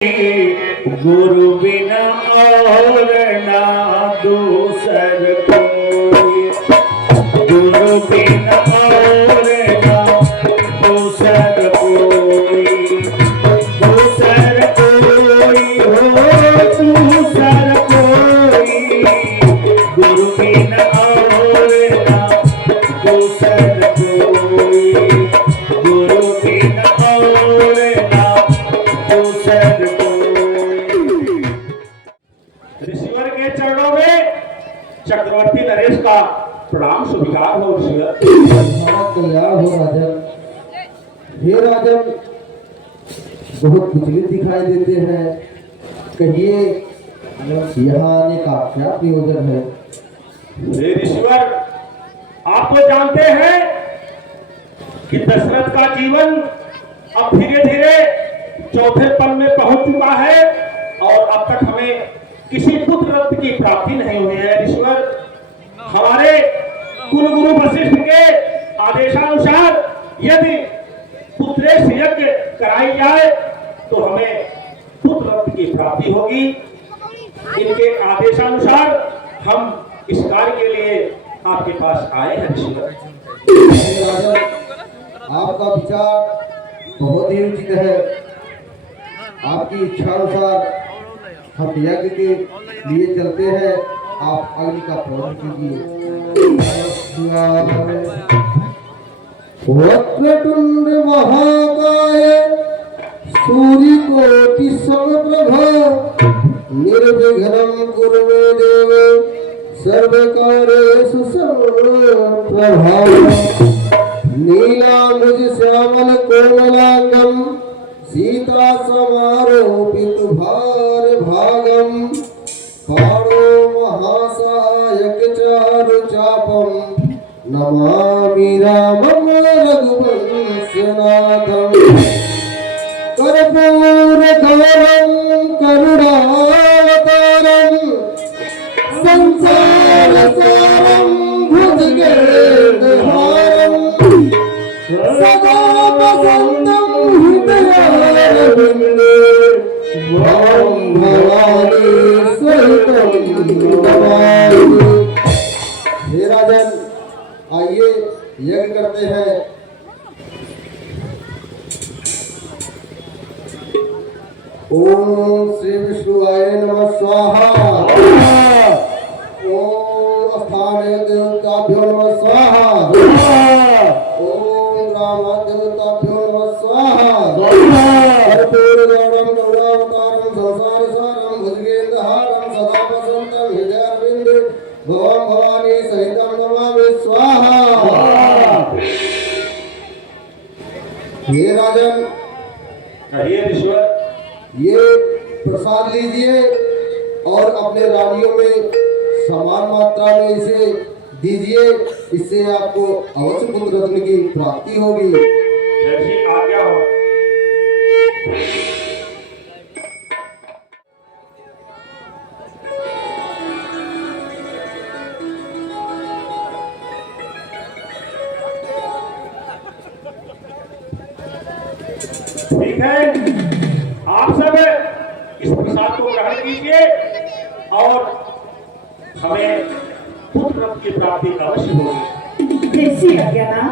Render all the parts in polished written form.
गुरु बिना और ना दूसर कोई, गुरु बिना और ना दूसर कोई, दूसर कोई हो दूसर कोई, गुरु बिना और ना दूसर कोई, गुरु बिना और ना दूसर ऋषिवर के चरणों में चक्रवर्ती नरेश का प्रणाम स्वीकार हो। तैयार हो राजन। हे राजन, बहुत विचलित दिखाई देते हैं, कहिए यहाँ आने का क्या प्रयोजन है? हे ऋषिवर, आप तो जानते हैं कि दशरथ का जीवन अब धीरे धीरे चौथे पल में पहुंच चुका है और अब तक हमें किसी पुत्र रत्न की प्राप्ति नहीं हुई है। ऋषिवर, हमारे कुलगुरु वशिष्ठ के आदेशानुसार यदि पुत्रेश यज्ञ कराई जाए तो हमें पुत्र रत्न की प्राप्ति होगी। इनके आदेशानुसार हम इस कार्य के लिए आपके पास आए हैं। ऋषिवर, आपका विचार बहुत ही उचित है। आपकी इच्छा अनुसार हम यज्ञ के लिए चलते हैं। आप अग्नि का प्रबंध कीजिए। वक्रतुंड महाकाय सूर्यकोटि समप्रभ निर्विघ्नं कुरु मे देव सर्वकार्येषु सर्वप्रभा। नीलांबुज श्यामल कोमलांगम सीता समारोपित भार भागम पाणो महासायक चारु चापम नमामि रामं रघुवंशनाथं। कर्पूर गौरं करुणावतारं संसार सारं भुजगेन्द्रहारं सदा वसन्तं हृदयारविन्दे भवं भवानी सहितं नमामि। हे राजन, आइए यज्ञ करते हैं। ओम श्री विष्णुवाय नमः स्वाहा। ओम स्थाने देवताभ्यो नमः स्वाहा। ओम राम देवताभ्यो नमः स्वाहा। कर्पूर गौरं गौरावतारं संसार सारं भुजगेन्द्रहारं सदा वसन्तं हृदयारविन्दे भवं भवानी सहितं नमामि स्वाहा। हे राजन, ऋषिवर, ये प्रसाद लीजिए और अपने रानियों में समान मात्रा में इसे दीजिए। इससे आपको अवश्य पुत्र रत्न की प्राप्ति होगी। जैसी आज्ञा हो। ठीक है, आप सब इस प्रसाद को ग्रहण कीजिए और हमें पुत्र रत्न की प्राप्ति अवश्य होगी। जैसी आज्ञा ना।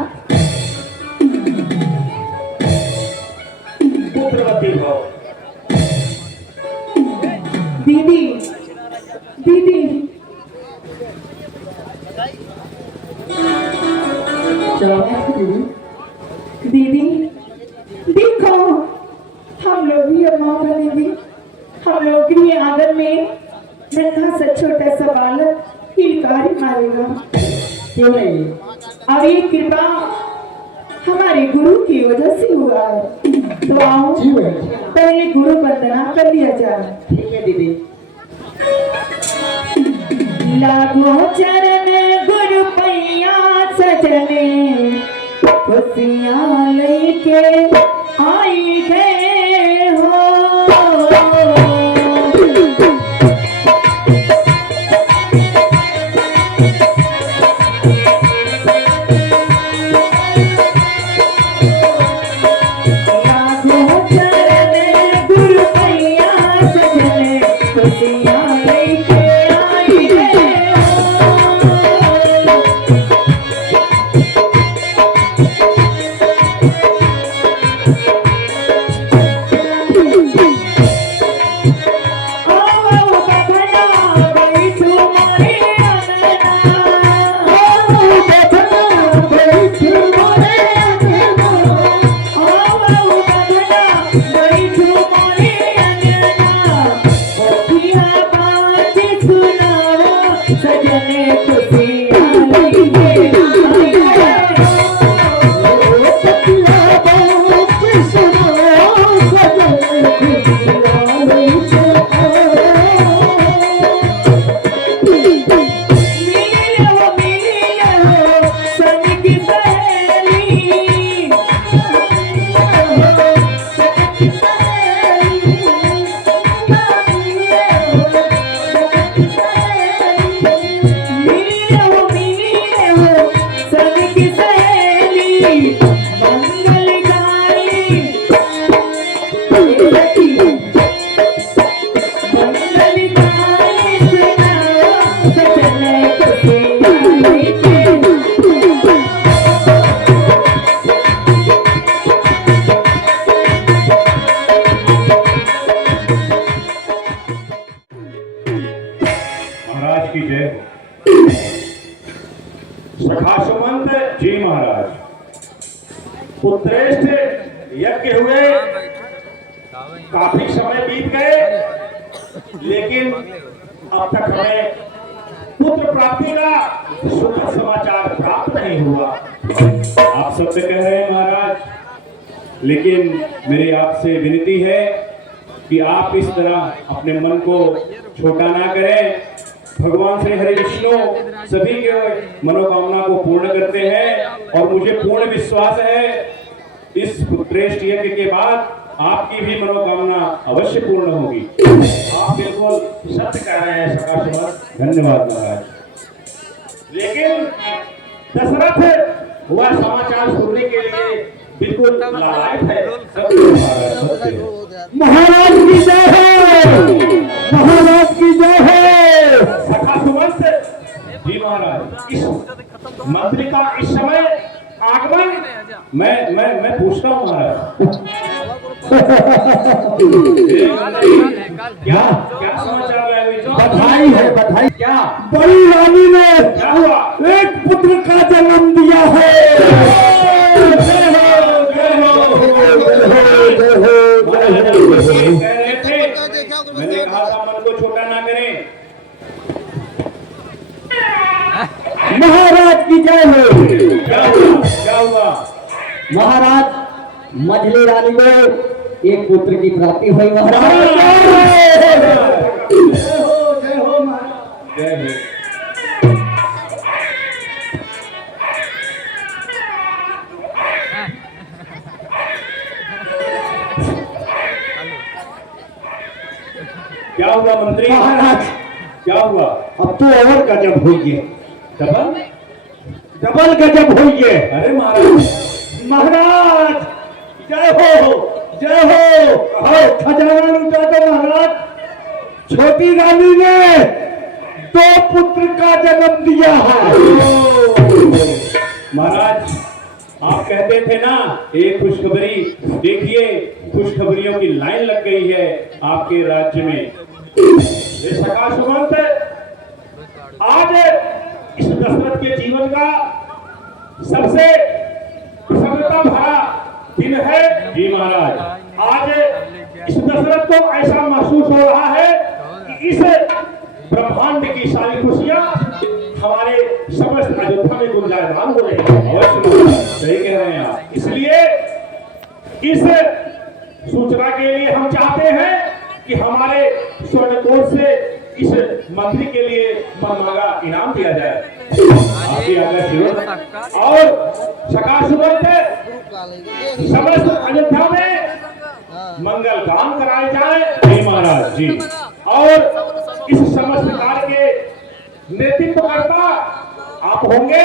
पुत्रवती भव। दीदी, दीदी, दीदी देखो, हम लोग भी अब मौका दीदी, हम लोग भी आंगन में नन्हा सा छोटा सा बालक किलकारी मारेगा। क्यों नहीं? अब ये कृपा हमारे गुरु की वजह से हुआ है, तो आओ पहले गुरु वंदना कर लिया जाए। ठीक है दीदी। लागो चरण गुरु पैया सजने, खुशियाँ लेके आई गए हो। लागो चरण गुरु पैया पुत्रेष्ठ यज्ञ हुए, काफी समय बीत गए, लेकिन अब तक हमें पुत्र प्राप्ति का शुभ समाचार प्राप्त नहीं हुआ। आप सत्य कह रहे हैं महाराज, लेकिन मेरी आपसे विनती है कि आप इस तरह अपने मन को छोटा ना करें। भगवान श्री हरि विष्णु सभी के मनोकामना को पूर्ण करते हैं और मुझे पूर्ण विश्वास है इस पुत्रेष्ठ यज्ञ के बाद आपकी भी मनोकामना अवश्य पूर्ण होगी। आप बिल्कुल सत्य कह रहे हैं सकाशवत। धन्यवाद महाराज। लेकिन दशरथ वह समाचार सुनने के लिए बिल्कुल लालायित है। सत्य महाराज, सत्य। महाराज की जय है, महाराज की जय है। सखा सुमंत जी महाराज, इस मंत्री का इस समय आगमन मैं पूछता हूँ महाराज, क्या क्या समाचार है? बधाई है, बधाई। क्या बड़ी रानी ने क्या हुआ? एक पुत्र का जन्म दिया है। जय हो, जय हो, जय हो। महाराज ये कह रहे थे, मैंने कहा था मन को छोटा ना करें। महाराज की जय हो। क्या हुआ? क्या हुआ? महाराज मझली रानी को एक पुत्र की प्राप्ति हुई। महाराज जय हो, जय हो महाराज, जय हो। क्या हुआ मंत्री? महाराज क्या हुआ? अब तो और गजब हुई है, डबल डबल गजब हुई है। अरे महाराज, महाराज जय हो, जय हो। और खजाना लूटा तो महाराज छोटी रानी ने 2 पुत्र का जन्म दिया है। महाराज आप कहते थे ना एक खुशखबरी, देखिए खुशखबरियों की लाइन लग गई है आपके राज्य में। ये सखा सुमंत आज इस दशरथ के जीवन का सबसे प्रसन्नता भरा दिन है। जी महाराज, आज इस दशरथ को ऐसा महसूस हो रहा है कि इस ब्रह्मांड की सारी खुशियां हमारे समस्त अयोध्या में गुंजायमान हो रही है। अवश्य महाराज, सही कह रहे हैं आप। इसलिए इस सूचना के लिए हम चाहते हैं कि हमारे स्वर्णकोष से इस मंत्री के लिए मनमांगा इनाम दिया जाए। आपकी आज्ञा शिरोमणि। और सकाशुवंत समस्त अयोध्या में मंगल काम कराए जाए। जी महाराज जी। और इस समस्त कार्य के नेतृत्वकर्ता आप होंगे।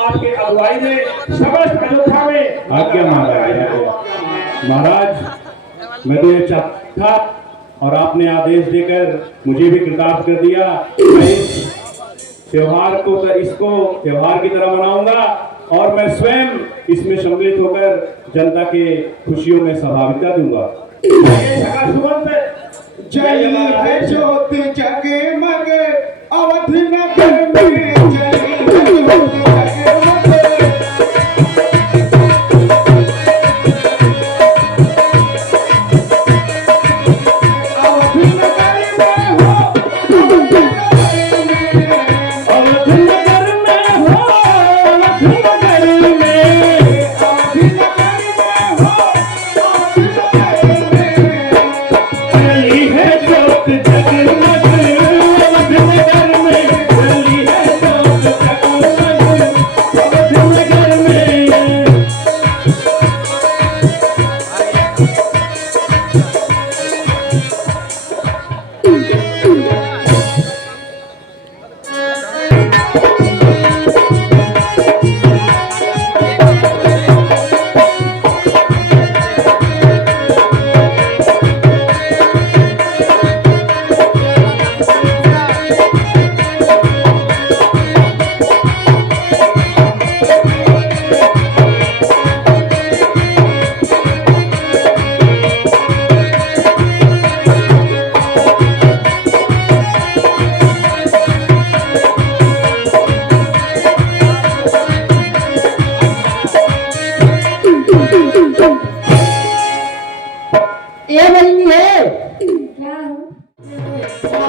आपके अगुवाई में समस्त अयोध्या में आज्ञा महाराज। महाराज मैं तो ये चाहता था और आपने आदेश देकर मुझे भी कृतार्थ कर दिया। मैं इस त्योहार को इसको त्योहार की तरह मनाऊंगा और मैं स्वयं इसमें सम्मिलित होकर जनता के खुशियों में सहभागिता दूंगा। जय है ज्योत जगमग अवध नगर में, जय ज्योत जगमग। जय है ज्योत जगमग Thank you.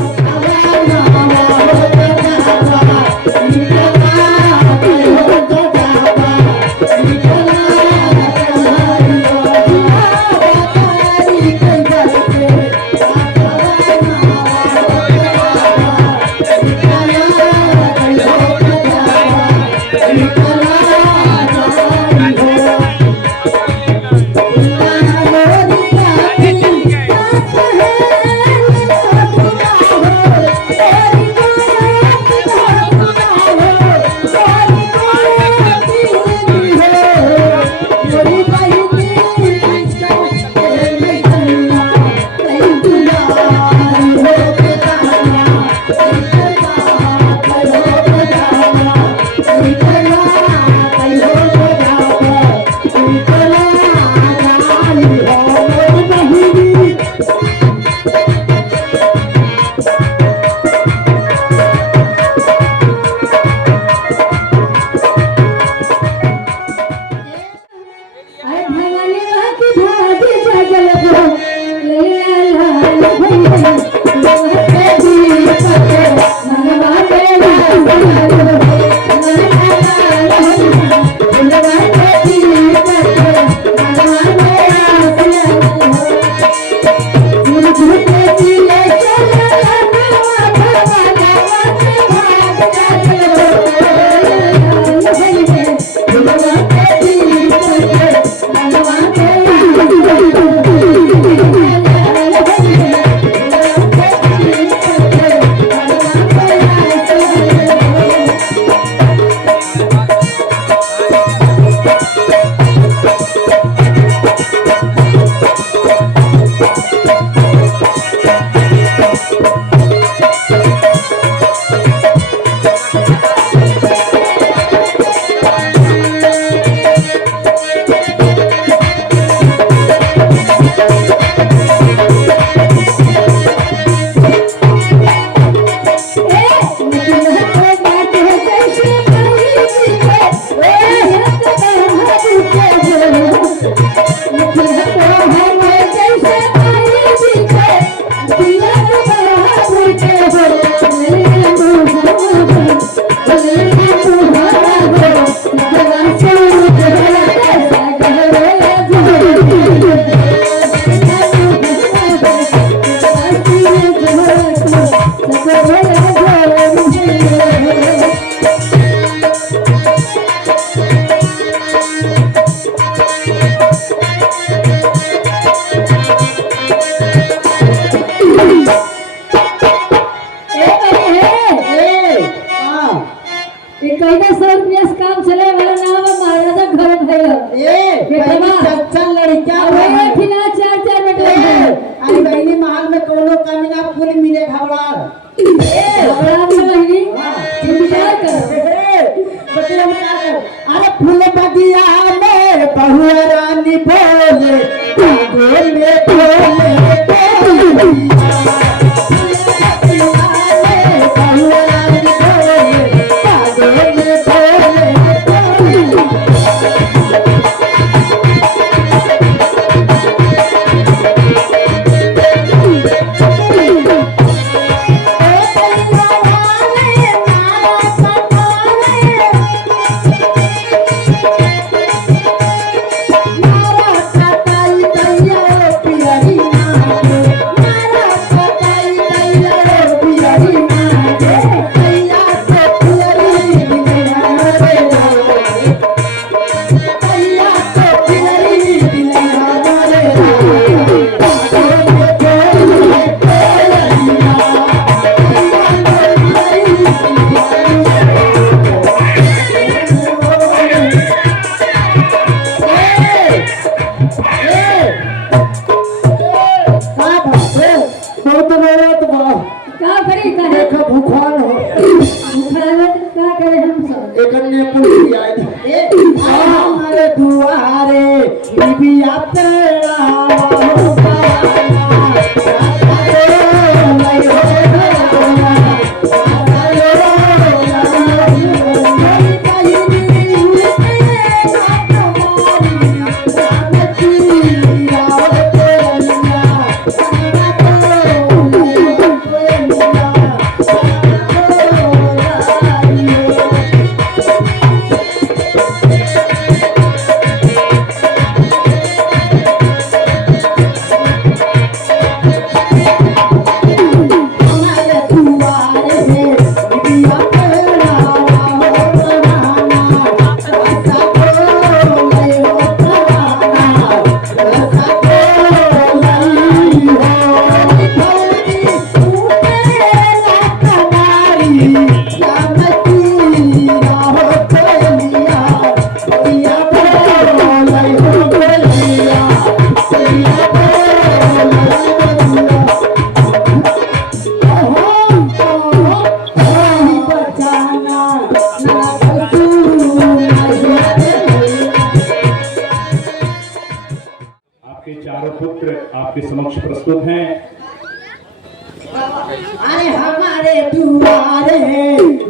अरे हमारे दुआरे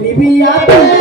बिबिया पे